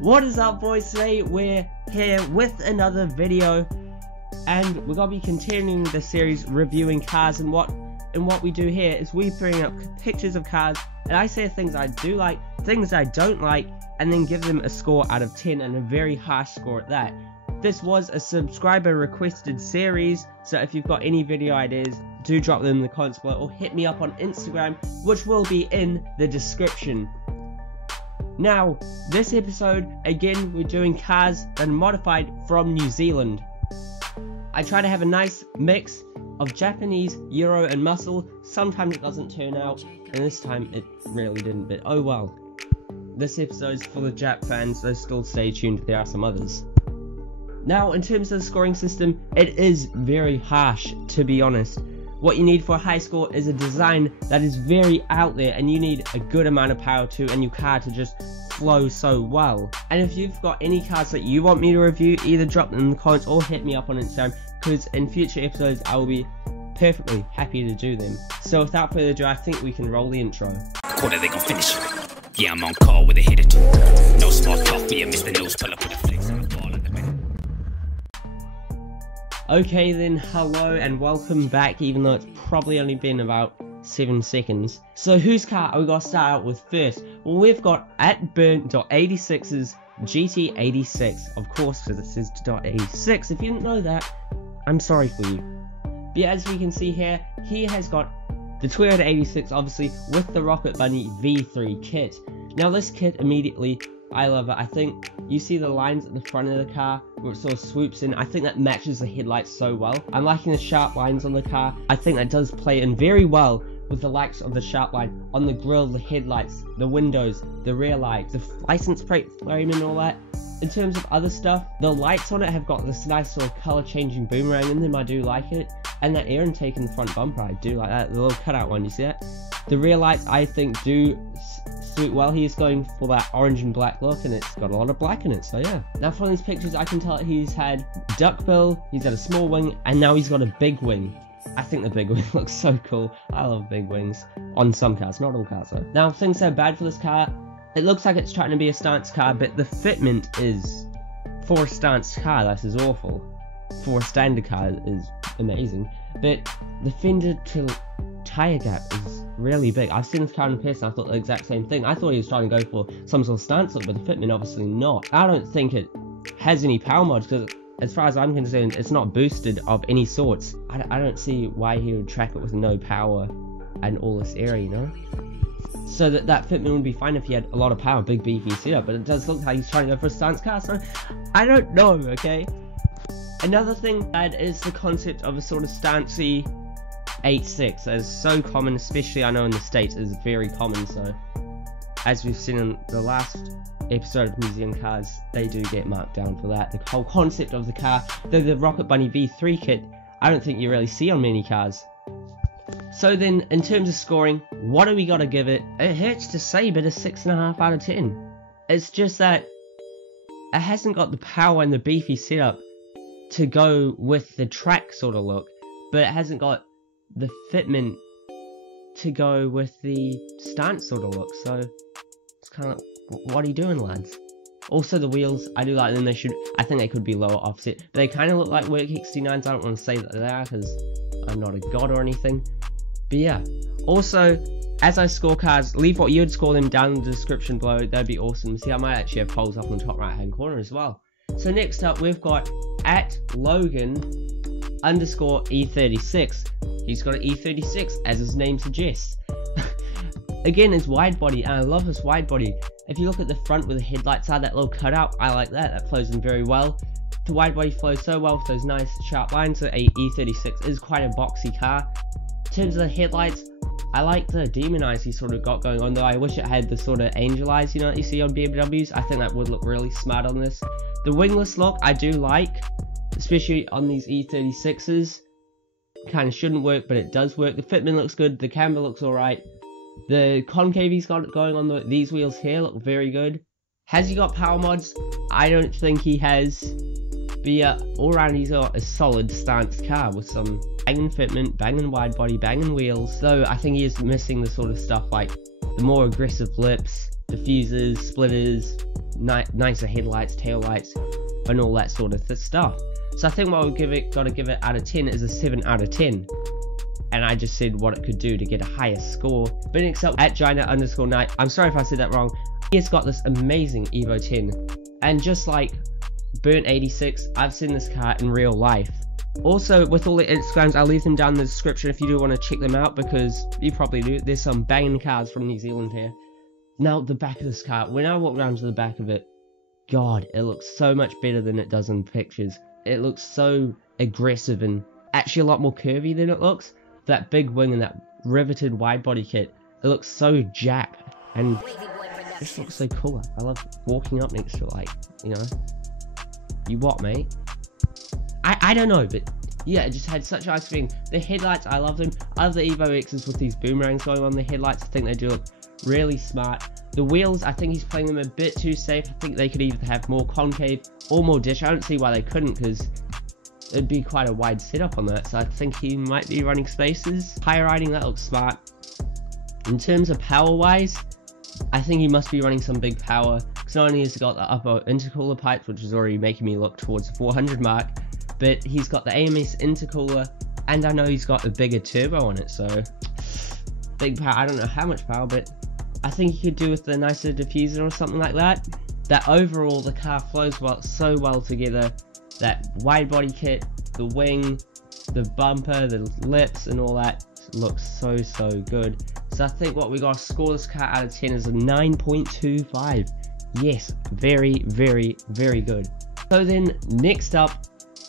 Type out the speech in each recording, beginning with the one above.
What is up, boys? Today we're here with another video, and we're gonna be continuing the series reviewing cars. And what we do here is we bring up pictures of cars, and I say things I do like, things I don't like, and then give them a score out of 10, and a very harsh score at that. This was a subscriber requested series, so if you've got any video ideas, do drop them in the comments below, or hit me up on Instagram, which will be in the description. Now, this episode, again, we're doing cars that are modified from New Zealand. I try to have a nice mix of Japanese, Euro, and muscle. Sometimes it doesn't turn out, and this time it really didn't, but oh well. This episode's full of Jap fans, so still stay tuned, there are some others. Now, in terms of the scoring system, it is very harsh, to be honest. What you need for a high score is a design that is very out there, and you need a good amount of power to, and your car to just flow so well. And if you've got any cars that you want me to review, either drop them in the comments or hit me up on Instagram, because in future episodes I will be perfectly happy to do them. So without further ado, I think we can roll the intro. Quarter, they gon' finish it. Yeah, I'm on call with a hit or two. No small talk, me and Mr. Nose pull up with a flex on the ball at the minute. Okay then, hello and welcome back, even though it's probably only been about 7 seconds. So whose car are we going to start out with first? Well, we've got at beinn.86's GT86, of course, because it says .86. If you didn't know that, I'm sorry for you. But yeah, as you can see here, he has got the Toyota 86, obviously, with the Rocket Bunny V3 kit. Now this kit immediately, I love it. I think you see the lines at the front of the car where it sort of swoops in. I think that matches the headlights so well. I'm liking the sharp lines on the car. I think that does play in very well with the likes of the sharp line on the grille, the headlights, the windows, the rear lights, the license plate frame and all that. In terms of other stuff, the lights on it have got this nice sort of colour changing boomerang in them. I do like it. And that air intake in the front bumper, I do like that. The little cutout one, you see that? The rear lights, I think, do suit well. He's going for that orange and black look, and it's got a lot of black in it, so yeah. Now from these pictures I can tell that he's had duckbill, he's had a small wing, and now he's got a big wing. I think the big wing looks so cool. I love big wings on some cars, not all cars though. Now things that are bad for this car, it looks like it's trying to be a stance car, but the fitment is, for a stance car, this is awful. For a standard car is amazing, but the fender to tire gap is really big. I've seen this car in person, I thought the exact same thing. I thought he was trying to go for some sort of stance look, but the fitment obviously not. I don't think it has any power mods, because as far as I'm concerned, it's not boosted of any sorts. I don't see why he would track it with no power and all this area, you know? So that fitment would be fine if he had a lot of power, big beefy setup, but it does look like he's trying to go for a stance car, so I don't know, okay? Another thing that is the concept of a sort of stancy 8.6, that is so common, especially I know in the States, is very common. So as we've seen in the last episode of New Zealand cars, they do get marked down for that. The whole concept of the car, though the Rocket Bunny V3 kit, I don't think you really see on many cars. So then, in terms of scoring, what do we got to give it? It hurts to say, but a 6.5 out of 10. It's just that it hasn't got the power and the beefy setup to go with the track sort of look, but it hasn't got the fitment to go with the stance sort of look, so it's kind of, what are you doing, lads? Also the wheels, I do like them. I think they could be lower offset, but they kind of look like Work X69s. I don't want to say that they are, because I'm not a god or anything, but yeah. Also, as I score cars, leave what you'd score them down in the description below. That'd be awesome. See, I might actually have polls up on the top right hand corner as well. So next up, we've got at Logan_E36. He's got an E36, as his name suggests. Again, it's wide body, and I love this wide body. If you look at the front where the headlights are, that little cutout, I like that. That flows in very well. The wide body flows so well with those nice sharp lines. So a E36 is quite a boxy car. In terms of the headlights, I like the demon eyes he sort of got going on, though I wish it had the sort of angel eyes, you know, that you see on BMWs. I think that would look really smart on this. The wingless look, I do like, especially on these E36s. Kind of shouldn't work, but it does work. The fitment looks good, the camber looks alright. The concave he's got going on these wheels here look very good. Has he got power mods? I don't think he has. But yeah, all around he's got a solid stance car with some banging fitment, banging wide body, banging wheels. Though I think he is missing the sort of stuff like the more aggressive lips, diffusers, splitters, nicer headlights, tail lights, and all that sort of stuff. So I think what we've got to give it out of 10 is a 7 out of 10. And I just said what it could do to get a higher score. But next up, at jainit.knight, I'm sorry if I said that wrong, he has got this amazing Evo 10. And just like Burnt86, I've seen this car in real life. Also, with all the Instagrams, I'll leave them down in the description if you do want to check them out, because you probably do. There's some banging cars from New Zealand here. Now, the back of this car, when I walk around to the back of it, God, it looks so much better than it does in pictures. It looks so aggressive and actually a lot more curvy than it looks. That big wing and that riveted wide body kit, it looks so jacked, and it just looks so cool. I love walking up next to it, like, you know. You what, mate? I don't know, but yeah, it just had such a nice feeling. The headlights, I love them. I love the Evo X's with these boomerangs going on the headlights. I think they do look really smart. The wheels, I think he's playing them a bit too safe. I think they could either have more concave or more dish. I don't see why they couldn't, because it'd be quite a wide setup on that. So I think he might be running spaces. Higher riding, that looks smart. In terms of power wise, I think he must be running some big power, because not only has he got the upper intercooler pipes, which is already making me look towards the 400 mark, but he's got the AMS intercooler, and I know he's got a bigger turbo on it, so big power. I don't know how much power, but I think he could do with the nicer diffuser or something like that. That overall, the car flows so well together. That wide body kit, the wing, the bumper, the lips, and all that looks so good. So I think what we got to score this car out of 10 is a 9.25. Yes, very good. So then next up,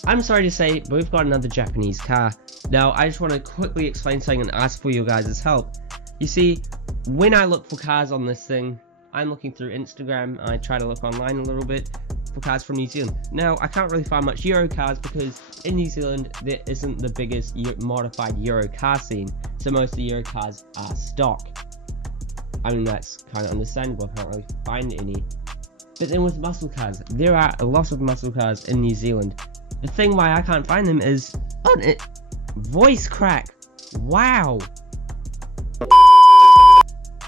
I'm sorry to say, but we've got another Japanese car. Now I just want to quickly explain something and ask for your guys' help. You see, when I look for cars on this thing, I'm looking through Instagram. I try to look online a little bit for cars from New Zealand. Now I can't really find much Euro cars, because in New Zealand there isn't the biggest modified Euro car scene, so most of the Euro cars are stock. I mean, that's kind of understandable. I can't really find any. But then with muscle cars, there are a lot of muscle cars in New Zealand. The thing why I can't find them is on it. Voice crack. Wow.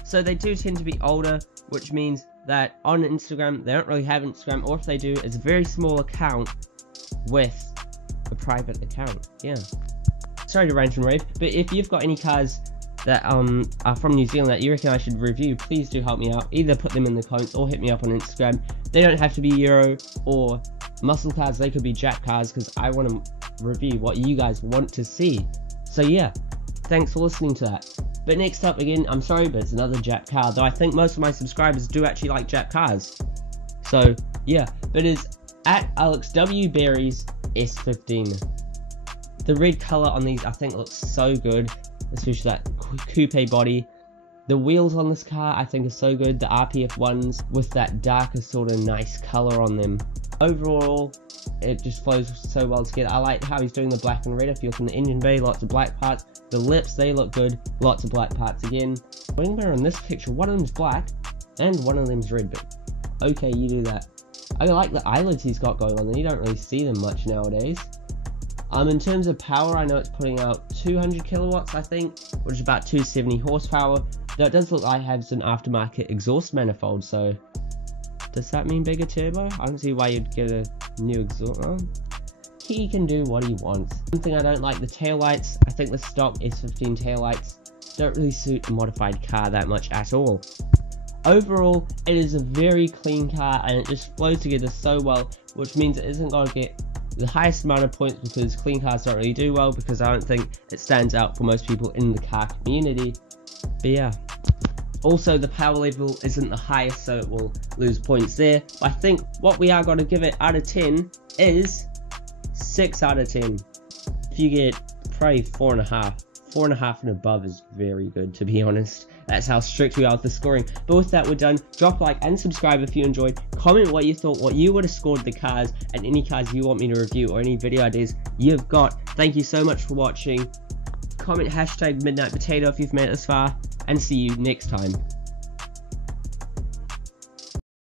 So they do tend to be older, which means that on Instagram, they don't really have Instagram, or if they do, it's a very small account with a private account. Yeah. Sorry to rant and rave, but if you've got any cars that are from New Zealand that you reckon I should review, please do help me out. Either put them in the comments or hit me up on Instagram. They don't have to be Euro or muscle cars, they could be Jap cars, because I want to review what you guys want to see. So yeah, thanks for listening to that. But next up, again, I'm sorry, but it's another Jap car, though I think most of my subscribers do actually like Jap cars. So yeah, but it's at Alex W Berries S15. The red color on these I think looks so good, especially that coupe body. The wheels on this car I think are so good, the RPF ones with that darker sort of nice color on them. Overall, it just flows so well together. I like how he's doing the black and red. If you look in the engine bay, lots of black parts. The lips, they look good, lots of black parts again. Wingbar in this picture, one of them's black and one of them's red, but okay, you do that. I like the eyelids he's got going on there. You don't really see them much nowadays. In terms of power, I know it's putting out 200 kilowatts, I think, which is about 270 horsepower. Though it does look like it has an aftermarket exhaust manifold, so does that mean bigger turbo? I don't see why you'd get a new exhaust. He can do what he wants. One thing I don't like, the taillights. I think the stock S15 taillights don't really suit a modified car that much at all. Overall, it is a very clean car and it just flows together so well, which means it isn't going to get the highest amount of points, because clean cars don't really do well, because I don't think it stands out for most people in the car community. But yeah. Also, the power level isn't the highest, so it will lose points there. But I think what we are going to give it out of 10 is 6 out of 10. If you get probably 4.5. 4.5 and above is very good, to be honest. That's how strict we are with the scoring. But with that, we're done. Drop a like and subscribe if you enjoyed. Comment what you thought, what you would have scored the cars, and any cars you want me to review, or any video ideas you've got. Thank you so much for watching. Comment hashtag Midnight Potato if you've made it this far, and see you next time.